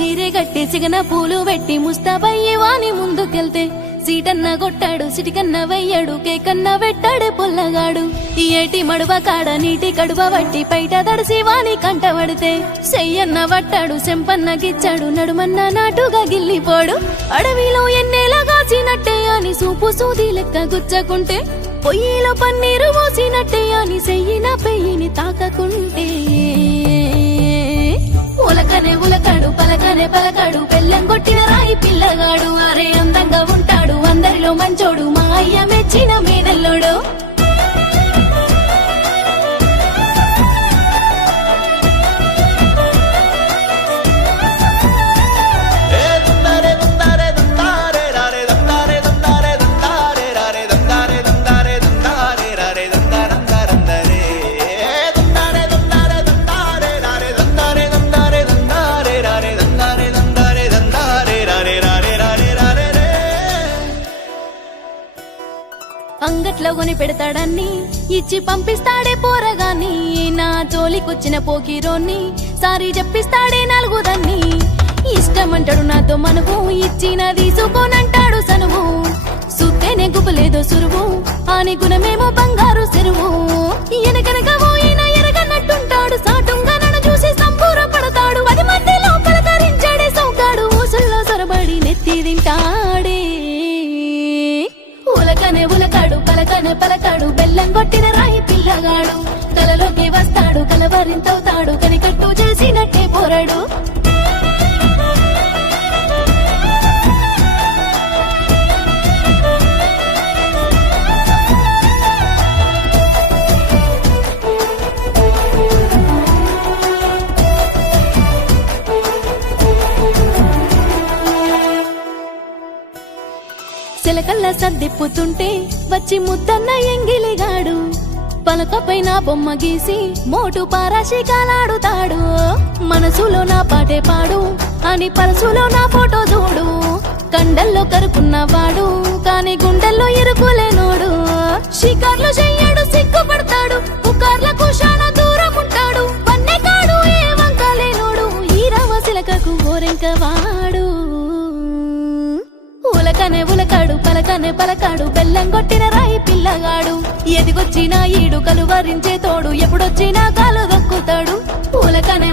సీరే గట్టి సిగన పూలు పెట్టి ముస్తాబయ్యే వాని ముందుకెళ్తే సీటన్న కొట్టాడు సిటికన్న వెయ్యాడు కేకన్న పెట్టాడే పొల్లగాడు ఈ ఏటి మడువ కాడ నీటి కడువ వట్టి పైట తడిసి వాని కంట పడితే చెయ్యన్న వట్టాడు సెంపన్న గిచ్చాడు నడుమన్న నాటుగా గిల్లిపోడు అడవిలో ఎన్నేలా కాసినట్టే అని సూపు సూది లెక్క గుచ్చకుంటే పొయ్యిలో పన్నీరు పోసినట్టే అని చెయ్యిన పెయ్యిని తాకకుంటే ఉలకనే ఉలకాడు పలకనే పలకాడు బెల్లం కొట్టిన రాయి పిల్లగాడు అరే అందంగా ఉంటాడు అందరిలో మంచోడు మా అయ్య మెచ్చిన మేనల్లోడు అంగట్లో కొని పెడతాడన్ని ఇచ్చి పంపిస్తాడే పోరగాన్ని నా జోలికొచ్చిన పోకిరోన్ని సారీ చెప్పిస్తాడే నలుగుదన్ని ఇష్టమంటాడు నాతో మనవు ఇచ్చిన తీసుకోనంటాడు సనువు సుత్తేనే గుబలేదో సురువు ఆని గుణమేమో బంగారు చెరువు ఎనకనక పోయిన ఎరగనట్టుంటాడు సాటుంగా నన్ను చూసి సంబూర పడతాడు 10 మంది లోపల ధరించాడే సౌకాడు ఊసుల్లో సొరబడి నెత్తి తింటాడే ఉలకనే ఉలకాడు పలకనే పలకాడు బెల్లం కొట్టిన రాయి పిల్లగాడు కలలోకి వస్తాడు కలవరింతవుతాడు కనికట్టు చేసినట్టే పోరాడు చిలకల్ల సర్దిప్పుతుంటే వచ్చి ముద్దన్న ఎంగిలిగాడు పలకపైన బొమ్మ గీసి మోటు పారాశి కాలాడుతాడు మనసులో నా పాటే పాడు అని పరసులో నా ఫోటో చూడు కండల్లో కరుకున్నవాడు కాని గుండెల్లో ఇరుకులేనోడు షికార్లు చెయ్యడు సిగ్గుపడతాడు పుకార్లకు శానా దూరం ఉంటాడు పన్నెకాడు ఏ వంకలేనోడు ఈ రామ చిలకకు ఓరెంకవాడు ఉలకనే ఉలకాడు పలకనే పలకాడు బెల్లం కొట్టిన రాయి పిల్లగాడు ఎదిగొచ్చినా ఈడు కలువరించే తోడు ఎప్పుడొచ్చినా కాలు దొక్కుతాడు ఉలకనే